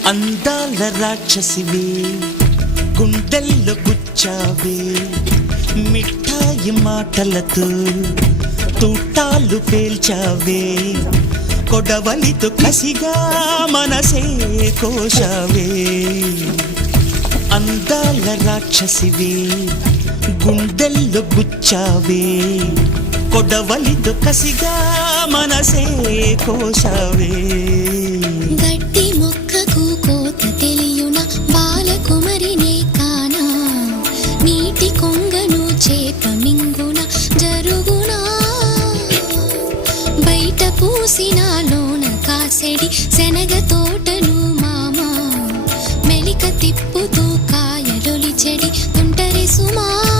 అందాల రాక్షసివే గుండెల్లో గుచ్చావే మిఠాయి మాటలతో తూటాలు పేల్చావే కొడవలితో కసిగా మనసే కోశావే అందాల రాక్షసివే గుండెల్లో గుచ్చావే కొడవలితో కసిగా మనసే కోశావే గట్టి మొక్కకు కోత తెలియున బాలకుమరినే కానా నీటి కొంగను చేప మింగున జరుగునా బయట పూసినాలోన కాసెడి శనగ తోటను మామా మెలిక తిప్పుతూ కాయలొలి చెడి తుంటరి సుమా